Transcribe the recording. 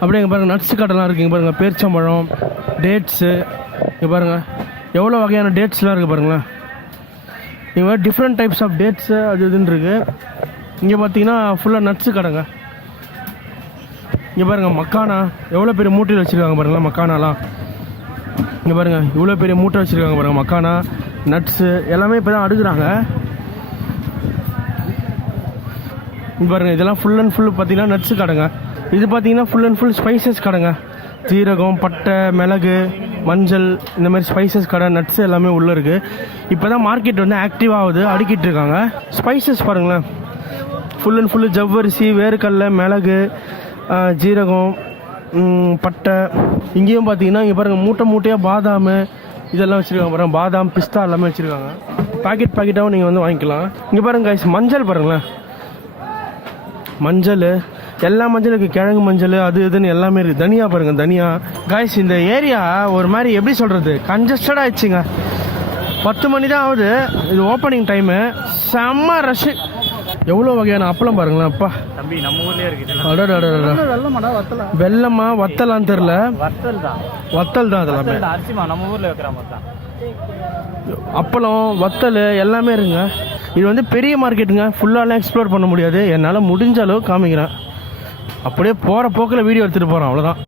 அப்படியே இங்கே பாருங்கள் நட்ஸு கடைலாம் இருக்குது. இங்கே பாருங்கள் பேரிச்சம்பழம், டேட்ஸு, இங்கே பாருங்கள் எவ்வளோ வகையான டேட்ஸ்லாம் இருக்குது பாருங்களேன். இங்கே டிஃப்ரெண்ட் டைப்ஸ் ஆஃப் டேட்ஸு அது இதுன்னு இருக்குது. இங்கே பார்த்தீங்கன்னா ஃபுல்லாக நட்ஸு கடைங்க. இங்கே பாருங்கள் மக்கானா எவ்வளோ பெரிய மூட்டையில் வச்சுருக்காங்க பாருங்களேன். மக்கானாலாம் இங்கே பாருங்கள் இவ்வளோ பெரிய மூட்டை வச்சுருக்காங்க பாருங்கள். மக்கானா, நட்ஸு எல்லாமே இப்போ தான் அடுக்குறாங்க. இங்கே பாருங்கள் இதெல்லாம் ஃபுல் அண்ட் ஃபுல் பார்த்தீங்கன்னா நட்ஸு கடைங்க. இது பார்த்தீங்கன்னா ஃபுல் அண்ட் ஃபுல் ஸ்பைசஸ் கடைங்க. ஜீரகம், பட்டை, மிளகு, மஞ்சள், இந்த மாதிரி ஸ்பைசஸ் கடை, நட்ஸ் எல்லாமே உள்ளே இருக்குது. இப்போ தான் மார்க்கெட் வந்து ஆக்டிவ் ஆகுது, அடுக்கிட்டு இருக்காங்க. ஸ்பைசஸ் பாருங்களேன், ஃபுல் அண்ட் ஃபுல்லு ஜவ்வரிசி, வேர்க்கடலை, மிளகு, ஜீரகம், பட்டை. இங்கேயும் பார்த்தீங்கன்னா இங்கே பாருங்கள் மூட்டை மூட்டையாக பாதாம் இதெல்லாம் வச்சுருக்காங்க பாருங்கள். பாதாம், பிஸ்தா எல்லாமே வச்சுருக்காங்க. பாக்கெட்டாகவும் நீங்கள் வந்து வாங்கிக்கலாம். இங்கே பாருங்கள் கைஸ் மஞ்சள் பாருங்களேன். மஞ்சள் எல்லா மஞ்சள் இருக்குது. கிழங்கு மஞ்சள் அது இதுன்னு எல்லாமே இருக்குது. தனியா பாருங்கள், தனியா. கைஸ் இந்த ஏரியா ஒரு மாதிரி எப்படி சொல்கிறது, கன்ஜஸ்டட் ஆகிடுச்சுங்க. 10 மணி தான் ஆகுது, இது ஓப்பனிங் டைமு. செம்ம ரஷ்ஷு. எவ்வளோ வகையான அப்பளம் பாருங்களேன். அப்பா தம்பி நம்ம ஊர்லேயே இருக்குது. வெள்ளமா வத்தலான்னு தெரில. வத்தல் தான் அதெல்லாமே. அரிசிமா நம்ம ஊரில் வைக்கிற மாதிரி தான். அப்பளம், வத்தல் எல்லாமே இருக்குங்க. இது வந்து பெரிய மார்க்கெட்டுங்க. ஃபுல்லாலாம் எக்ஸ்ப்ளோர் பண்ண முடியாது, என்னால் முடிஞ்ச அளவு காமிக்கிறேன். அப்படியே போகிற போக்கில் வீடியோ எடுத்துகிட்டு போகிறோம், அவ்வளோதான்.